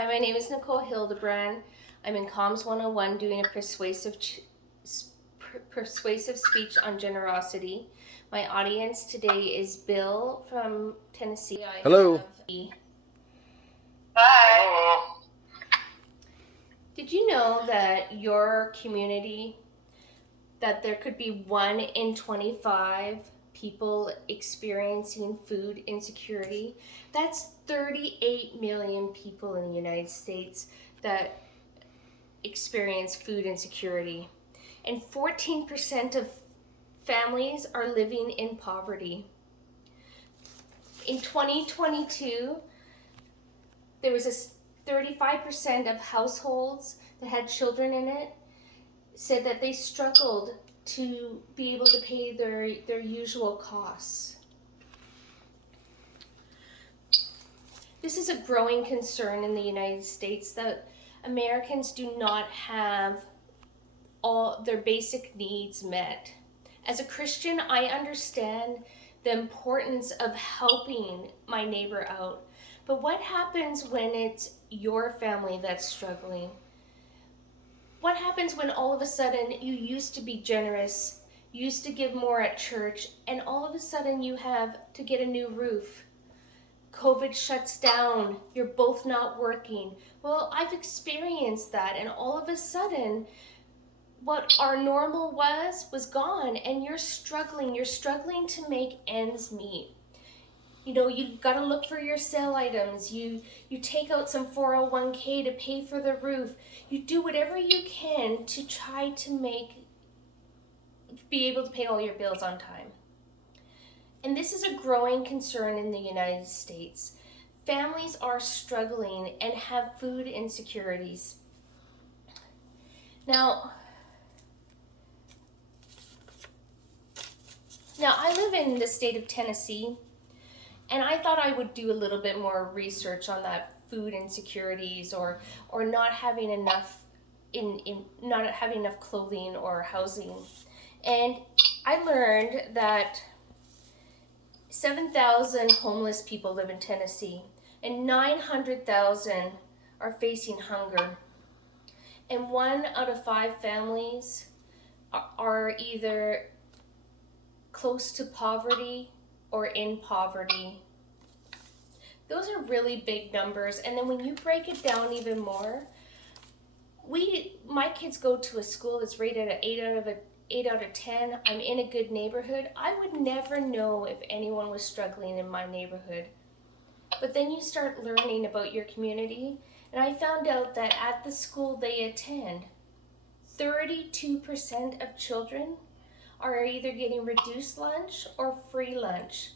Hi, my name is Nicole Hildebrand. I'm in Comms 101 doing a persuasive speech on generosity. My audience today is Bill from Tennessee. Hello. Hi. Did you know that your community, that there could be 1 in 25 people experiencing food insecurity? That's 38 million people in the United States that experience food insecurity. And 14% of families are living in poverty. In 2022, there was a 35% of households that had children in it said that they struggled to be able to pay their usual costs. This is a growing concern in the United States that Americans do not have all their basic needs met. As a Christian, I understand the importance of helping my neighbor out. But what happens when it's your family that's struggling? What happens when all of a sudden you used to be generous, you used to give more at church, and all of a sudden you have to get a new roof? COVID shuts down, you're both not working. Well, I've experienced that, and all of a sudden, what our normal was gone, and you're struggling to make ends meet. You know, you got to look for your sale items, you take out some 401k to pay for the roof, you do whatever you can to try to be able to pay all your bills on time. And this is a growing concern in the United States. Families are struggling and have food insecurities. Now I live in the state of Tennessee, and I thought I would do a little bit more research on that food insecurities or not having enough not having enough clothing or housing. And I learned that 7,000 homeless people live in Tennessee, and 900,000 are facing hunger. And 1 out of 5 families are either close to poverty or in poverty. Those are really big numbers. And then when you break it down even more, my kids go to a school that's rated at 8 out of 10. I'm in a good neighborhood. I would never know if anyone was struggling in my neighborhood. But then you start learning about your community, and I found out that at the school they attend, 32% of children are either getting reduced lunch or free lunch.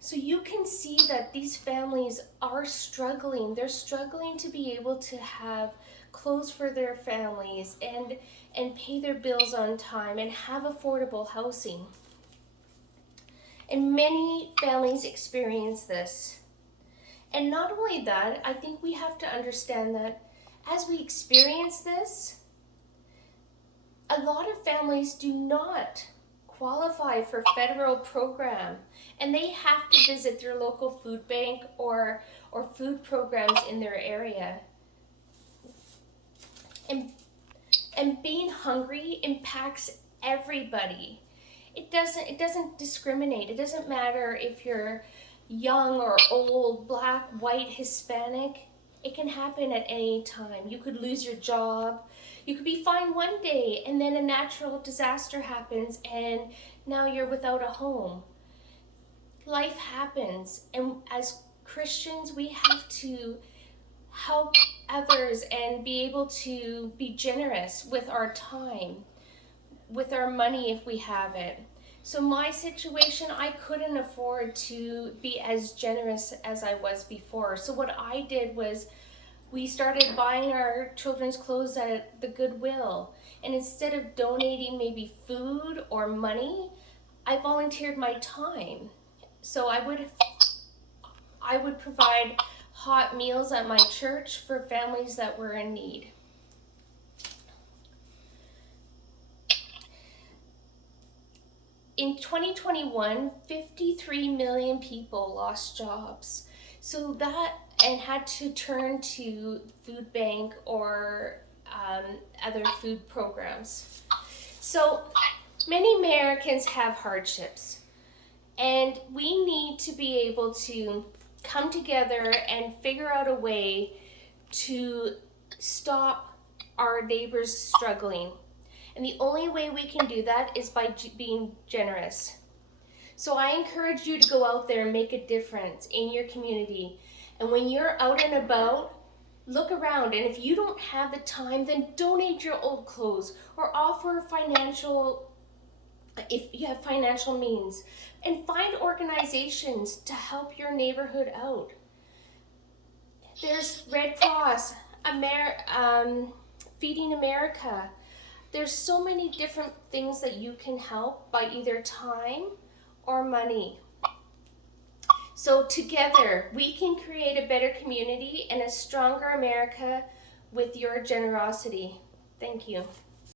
So you can see that these families are struggling. They're struggling to be able to have clothes for their families and pay their bills on time and have affordable housing. And many families experience this. And not only that, I think we have to understand that as we experience this, a lot of families do not qualify for federal program, and they have to visit their local food bank or food programs in their area. And being hungry impacts everybody. It doesn't discriminate. It doesn't matter if you're young or old, black, white, Hispanic. It can happen at any time. You could lose your job. You could be fine one day, and then a natural disaster happens, and now you're without a home. Life happens, and as Christians, we have to help others and be able to be generous with our time, with our money if we have it. So my situation, I couldn't afford to be as generous as I was before. So what I did was we started buying our children's clothes at the Goodwill. And instead of donating maybe food or money, I volunteered my time. So I would provide hot meals at my church for families that were in need. In 2021, 53 million people lost jobs. So that and had to turn to food bank or other food programs. So many Americans have hardships, and we need to be able to come together and figure out a way to stop our neighbors struggling. And the only way we can do that is by being generous. So I encourage you to go out there and make a difference in your community. And when you're out and about, look around. And if you don't have the time, then donate your old clothes or offer financial, if you have financial means. And find organizations to help your neighborhood out. There's Red Cross, Feeding America. There's so many different things that you can help by either time or money. So together, we can create a better community and a stronger America with your generosity. Thank you.